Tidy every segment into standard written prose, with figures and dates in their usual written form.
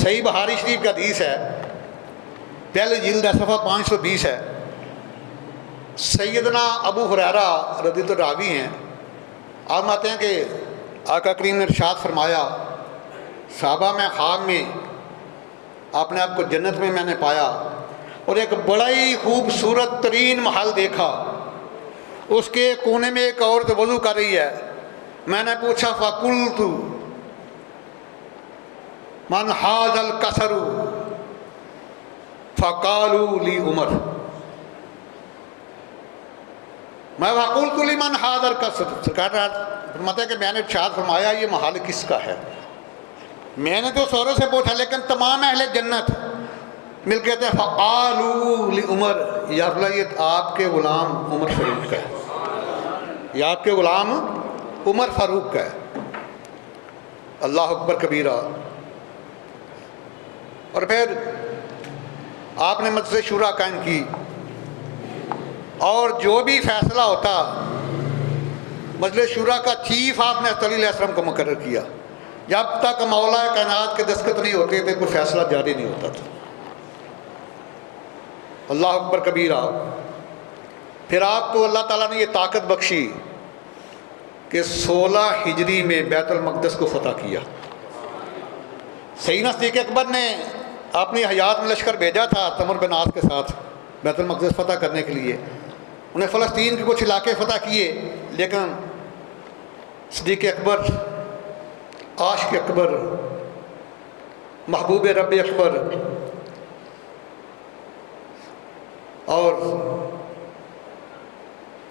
صحیح بخاری شریف کا حدیث ہے، پہلی جلد ہے، صفحہ 520 ہے۔ سیدنا ابو ہریرہ رضی اللہ عنہ راوی ہیں، آپ آتے ہیں کہ آقا کریم نے ارشاد فرمایا، صحابہ میں خواب میں اپنے آپ کو جنت میں نے پایا اور ایک بڑا ہی خوبصورت ترین محل دیکھا، اس کے کونے میں ایک عورت وضو کر رہی ہے۔ میں نے پوچھا فَقُلْتُ مَنْ هَذَا الْقَصْرُ فَقَالُوا لِي عمر، میں فَقُلْتُ لِمَنْ هَذَا الْقَصْرُ، سرکار فرماتے ہیں کہ میں نے ارشاد فرمایا یہ محل کس کا ہے؟ میں نے تو سوروں سے پوچھا، لیکن تمام اہل جنت مل کے کہتے ہیں فَقَالُوا لِعُمر، یا اللہ یہ آپ کے غلام عمر فاروق کا ہے، یہ آپ کے غلام عمر فاروق کا ہے۔ اللہ اکبر کبیرہ۔ اور پھر آپ نے مجلس شورا قائم کی، اور جو بھی فیصلہ ہوتا مجلس شورا کا چیف آپ نے حضرت علی علیہ السلام کو مقرر کیا، جب تک مولا کائنات کے دستخط نہیں ہوتے تھے کوئی فیصلہ جاری نہیں ہوتا تھا۔ اللہ اکبر کبیرہ۔ پھر آپ کو اللہ تعالیٰ نے یہ طاقت بخشی کہ 16 ہجری میں بیت المقدس کو فتح کیا۔ سیدنا صدیق اکبر نے اپنی حیات میں لشکر بھیجا تھا عمرو بن عاص کے ساتھ بیت المقدس فتح کرنے کے لیے، انہیں فلسطین کے کچھ علاقے فتح کیے، لیکن صدیق اکبر، عاشق اکبر، محبوب رب اکبر اور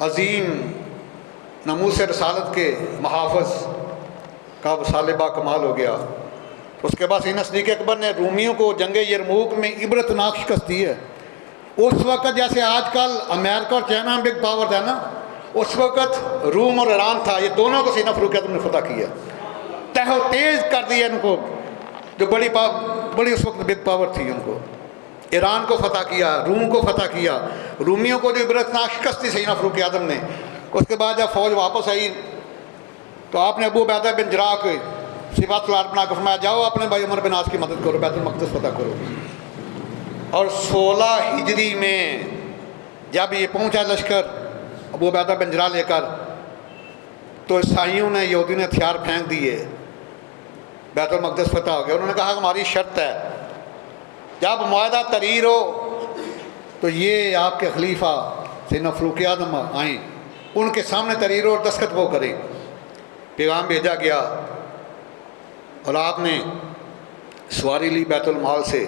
عظیم ناموس رسالت کے محافظ کا وصال با کمال ہو گیا۔ اس کے بعد سیدنا صدیق اکبر نے رومیوں کو جنگ یرموک میں عبرتناک شکست دی ہے۔ اس وقت جیسے آج کل امریکہ اور چائنا بگ پاور ہے نا، اس وقت روم اور ایران تھا، یہ دونوں کو سیدنا فاروق اعظم نے فتح کیا، تہہ و تیز کر دیا ان کو، جو بڑی اس وقت بگ پاور تھی، ان کو ایران کو فتح کیا، روم کو فتح کیا، رومیوں کو جو عبرتناک شکست دی سیدنا فاروق اعظم نے۔ اس کے بعد جب فوج واپس آئی تو آپ نے ابو عبیدہ بن جراح کے صفات سلار بنا کے فرمایا جاؤ اپنے بھائی عمر بن عاص کی مدد کرو، بیت المقدس فتح کرو۔ اور 16 ہجری میں جب یہ پہنچا لشکر ابو عبیدہ بن جراح لے کر، تو عیسائیوں نے، یہودی نے ہتھیار پھینک دیے، بیت المقدس فتح ہو گیا۔ انہوں نے کہا ہماری شرط ہے جب معاہدہ تحریر ہو تو یہ آپ کے خلیفہ سیدنا فاروق اعظم آئیں، ان کے سامنے تحریر اور دستخط وہ کریں۔ پیغام بھیجا گیا اور آپ نے سواری لی بیت المال سے۔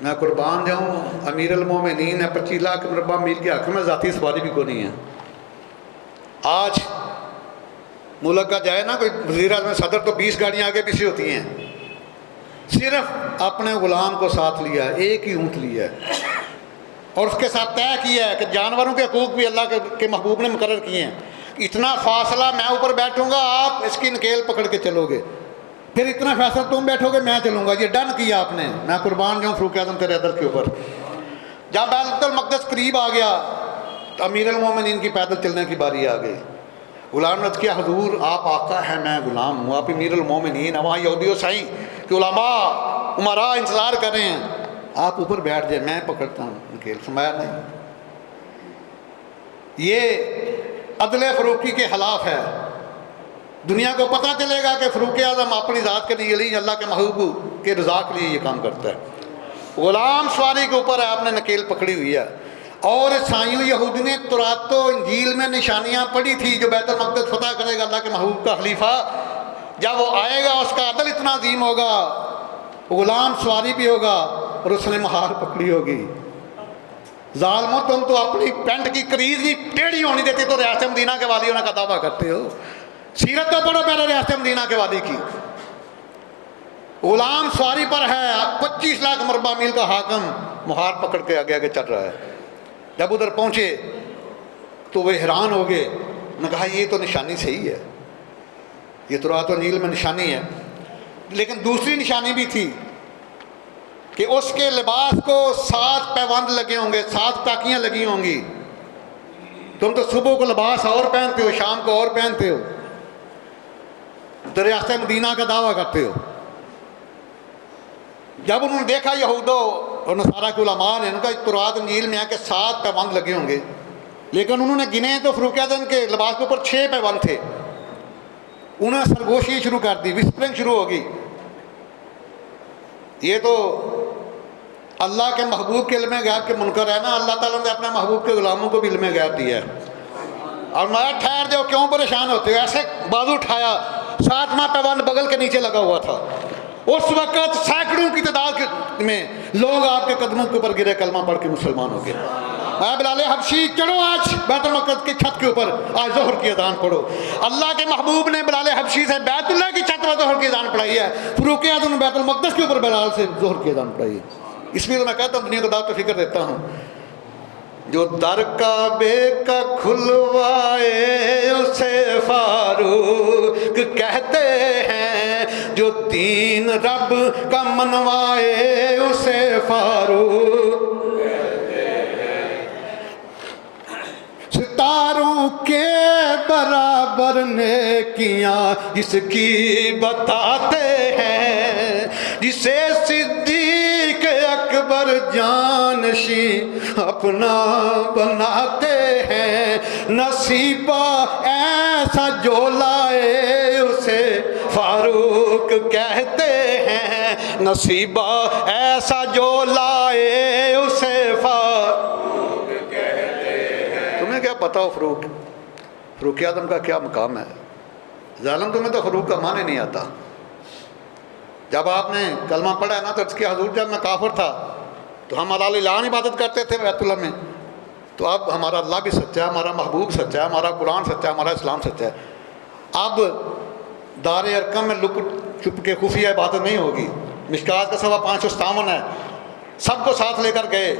میں قربان جاؤں، امیر المومنین ہے، 25 لاکھ مربع میل کے حق میں ذاتی سواری بھی کوئی نہیں ہے۔ آج ملک کا جائے نا کوئی وزیر اعظم صدر تو 20 گاڑیاں آگے پیچھے ہوتی ہیں، صرف اپنے غلام کو ساتھ لیا ہے، ایک ہی اونٹ لیا ہے، اور اس کے ساتھ طے کیا ہے کہ جانوروں کے حقوق بھی اللہ کے محبوب نے مقرر کیے ہیں، اتنا فاصلہ میں اوپر بیٹھوں گا آپ اس کی نکیل پکڑ کے چلو گے، پھر اتنا فاصلہ تم بیٹھو گے میں چلوں گا۔ یہ ڈن کیا آپ نے، میں قربان جاؤں فاروق اعظم تیرے عدل کے اوپر۔ جب بیت المقدس قریب آ گیا تو امیر المومنین کی پیدل چلنے کی باری آ گئی۔ غلام نے کیا حضور آپ آقا ہیں میں غلام ہوں، آپ امیر المومنین ہیں، وہاں یہودی و عیسائی کہ علماء عمراء انتظار کر رہے ہیں، آپ اوپر بیٹھ جائیں میں پکڑتا ہوں نکیل۔ فرمایا نہیں، یہ عدل فاروقی کے خلاف ہے۔ دنیا کو پتہ چلے گا کہ فاروق اعظم اپنی ذات کے لیے نہیں، اللہ کے محبوب کے رضا کے لیے یہ کام کرتا ہے۔ غلام سواری کے اوپر ہے، آپ نے نکیل پکڑی ہوئی ہے۔ اور عیسائیوں یہودی نے تورات و انجیل میں نشانیاں پڑھی تھی، جو بیت المقدس فتح کرے گا اللہ کے محبوب کا خلیفہ، جب وہ آئے گا اس کا عدل اتنا عظیم ہوگا، غلام سواری بھی ہوگا اور اس نے مہار پکڑی ہوگی۔ ظالموں تم تو اپنی پینٹ کی کریز بھی ٹیڑھی ہونی دیتی تو ریاست مدینہ کے والی ہونے کا دعویٰ کرتے ہو۔ سیرت تو پڑھو پہلے ریاست مدینہ کے والی کی۔ غلام سواری پر ہے، 25 لاکھ مربع میل کا حاکم مہار پکڑ کے آگے آگے چل رہا ہے۔ جب ادھر پہنچے تو وہ حیران ہو گئے، انہوں نے کہا یہ تو نشانی صحیح ہے، یہ تورات و انجیل میں نشانی ہے، لیکن دوسری نشانی بھی تھی کہ اس کے لباس کو 7 پیوند لگے ہوں گے، 7 ٹاکیاں لگی ہوں گی۔ تم تو صبح کو لباس اور پہنتے ہو، شام کو اور پہنتے ہو، تو ریاست مدینہ کا دعویٰ کرتے ہو۔ جب انہوں نے دیکھا یہودو اور نصارہ کے علماء نے، ان کا تورات انجیل میں ہے کہ 7 پیوند لگے ہوں گے، لیکن انہوں نے گنے تو فاروق اعظم کے لباس کے اوپر 6 پیوند تھے. انہوں نے سرگوشی شروع کر دی، وسپرنگ شروع ہوگی. یہ تو اللہ کے محبوب کے علم غیب کے منکر ہے نا. اللہ تعالیٰ نے اپنے محبوب کے غلاموں کو بھی علم غیب دیا ہے. اور میں ٹھہر جاؤ، کیوں پریشان ہوتے ہو؟ ایسے بازو اٹھایا، 7واں پیوند بغل کے نیچے لگا ہوا تھا. اس وقت سینکڑوں کی تعداد میں لوگ آپ کے قدموں کے اوپر گرے، کلمہ پڑھ کے مسلمان ہو گئے. اے بلال حبشی چڑھو آج بیت المقدس کی چھت کے اوپر، آج ظہر کی اذان پڑھو. اللہ کے محبوب نے بلال حبشی سے بیت اللہ کی چھت پر ظہر کی اذان پڑھائی ہے. فاروق اعظم نے بیت المقدس کے اوپر بلال سے ظہر کی اذان پڑھائی ہے. اس لیے تو میں کہتا ہوں دنیا کو دعوت و فکر دیتا ہوں، جو در کعبے کا کھلوائے اسے فاروق کہتے ہیں، جو دین رب کا منوائے اسے فاروق کہتے ہیں. ستاروں کے برابر نیکیاں جس کی بتاتے ہیں، جسے صدیق اکبر جانشین اپنا بناتے ہیں. نصیبہ ایسا جو لائے اسے فاروق کہتے ہیں، نصیبہ ایسا جو لائے اسے فاروق کہتے ہیں. تمہیں کیا پتا ہو فاروق اعظم کا کیا مقام ہے؟ ظالم تمہیں تو فاروق کا معنی نہیں آتا. جب آپ نے کلمہ پڑھا ہے نا تو اس کے حضور جب میں کافر تھا تو ہم اللہ اعلان عبادت کرتے تھے بیت اللہ میں، تو اب ہمارا اللہ بھی سچا ہے، ہمارا محبوب سچا ہے، ہمارا قرآن سچا ہے، ہمارا اسلام سچا ہے. اب دار ارقم میں لک چھپ کے خفیہ عبادت نہیں ہوگی. مشکات کا صفحہ 557 ہے. سب کو ساتھ لے کر گئے.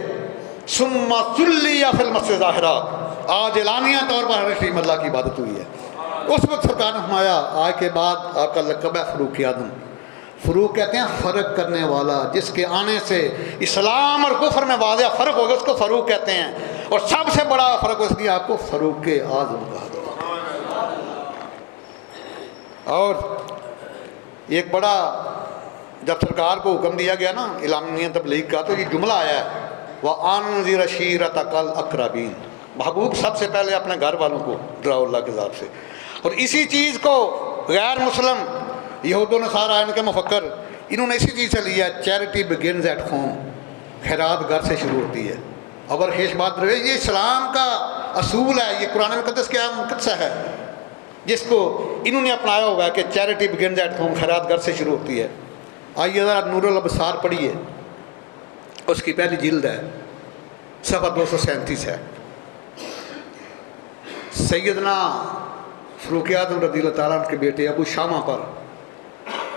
ثم صلی فی المسجد ظاہرہ، آج اعلانیہ طور پر ہر شریف اللہ کی عبادت ہوئی ہے. اس وقت سرکار نے فرمایا آج کے بعد آپ کا لقب ہے فاروق اعظم. فاروق کہتے ہیں فرق کرنے والا، جس کے آنے سے اسلام اور کفر میں واضح فرق ہوگا اس کو فاروق کہتے ہیں. اور سب سے بڑا فرق اس لیے آپ کو فاروق اعظم کہا جاتا ہے. اور ایک بڑا، جب سرکار کو حکم دیا گیا نا اعلامیہ تبلیغ کا، تو یہ جملہ آیا ہے وَأَنذِرْ عَشِيرَتَكَ الْأَقْرَبِينَ. محبوب سب سے پہلے اپنے گھر والوں کو ڈراؤ اللہ کے ذات سے. اور اسی چیز کو غیر مسلم یہود و نصارہ ان کے مفکر، انہوں نے اسی چیز سے لیا. چیریٹی بگنز ایٹ ہوم، خیرات گھر سے شروع ہوتی ہے. اور خیش بات رہے، یہ اسلام کا اصول ہے، یہ قرآن مقدس کیا مقدسہ ہے جس کو انہوں نے اپنایا ہوا ہے کہ چیریٹی بگنز ایٹ ہوم، خیرات گھر سے شروع ہوتی ہے. آئیے ذرا نور الابصار پڑھیے، اس کی پہلی جلد ہے، صفحہ 237 ہے. سیدنا فاروق اعظم رضی اللہ تعالیٰ عنہ کے بیٹے ابو شامہ پر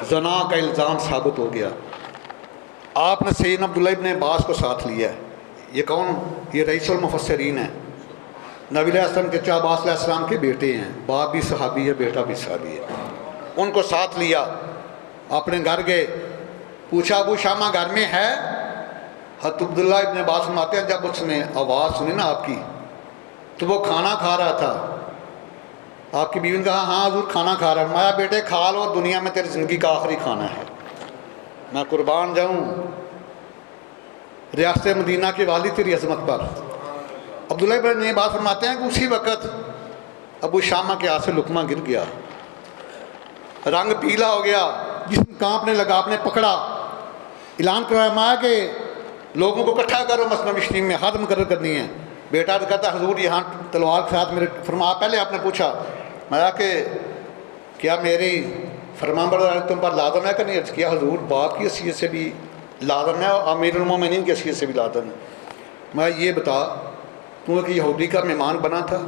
زنا کا الزام ثابت ہو گیا. آپ نے سیدنا عبداللہ ابن عباس کو ساتھ لیا ہے. یہ کون؟ یہ رئیس المفسرین ہیں، نبی علیہ السلام کے چچا عباس علیہ السلام کے بیٹے ہیں. باپ بھی صحابی ہے، بیٹا بھی صحابی ہے. ان کو ساتھ لیا، اپنے گھر گئے. پوچھا ابو شامہ گھر میں ہے؟ حضرت عبداللہ ابن عباس فرماتے ہیں جب اس نے آواز سنی نا آپ کی تو وہ کھانا کھا رہا تھا. آپ کی بیوی نے کہا ہاں حضور کھانا کھا رہا ہے. مایا بیٹے کھا لو، دنیا میں تیری زندگی کا آخری کھانا ہے. میں قربان جاؤں ریاست مدینہ کے والی تیری عظمت پر. عبداللہ ابن عباس فرماتے ہیں کہ اسی وقت ابو شامہ کے ہاتھ سے لقمہ گر گیا، رنگ پیلا ہو گیا، جسم کانپنے لگا. آپ نے پکڑا، اعلان کروایا مایا کہ لوگوں کو اکٹھا کرو، مسجد نبوی میں حد مقرر کرنی ہے. بیٹا تو کہتا حضور یہاں تلوار کے ساتھ میرے فرما. پہلے آپ نے پوچھا مایا کہ کیا میری فرمان برداری تم پر لازم ہے کہ نہیں؟ عرض کیا حضور باپ کی حیثیت سے بھی لازم ہے اور امیر المومنین کی حیثیت سے بھی لازم ہے. میں یہ بتا تو ایک یہودی کا مہمان بنا تھا،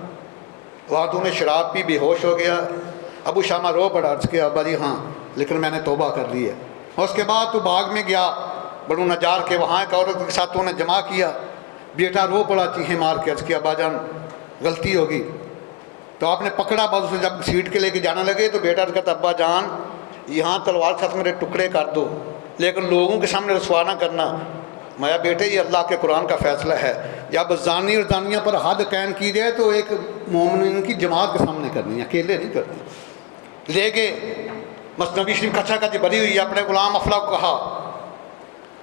وہاں تو نے شراب پی بے ہوش ہو گیا. ابو شامہ رو پڑا. عرض کیا ابا جی ہاں لیکن میں نے توبہ کر لی ہے. اور اس کے بعد تو باغ میں گیا بنو نجار کے، وہاں ایک عورت کے ساتھ تو نے جمع کیا. بیٹا رو پڑا چیخیں مار کے. عرض کیا ابا جان غلطی ہوگی. تو آپ نے پکڑا، بعد اسے جب سیٹ کے لے کے جانے لگے تو بیٹا کہتا ابا جان یہاں تلوار کے ساتھ میرے ٹکڑے کر دو لیکن لوگوں کے سامنے رسوا نہ کرنا. مایا بیٹے یہ اللہ کے قرآن کا فیصلہ ہے، جب زانی اور زانیہ پر حد قائم کی جائے تو ایک مومنین کی جماعت کے سامنے کرنی ہے، اکیلے نہیں کرنی. لے گئے مسجد نبوی شریف کچھا کچھ بری ہوئی. اپنے غلام افلا کو کہا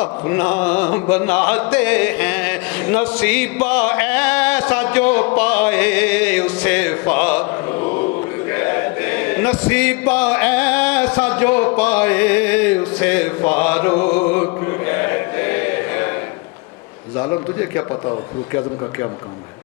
اپنا بناتے ہیں، نصیبہ ایسا جو پائے اسے فاروق کہتے ہیں، نصیبہ ایسا جو پائے اسے فاروق کہتے ہیں۔ ظالم تجھے کیا پتا ہو فاروق اعظم کا کیا مقام ہے؟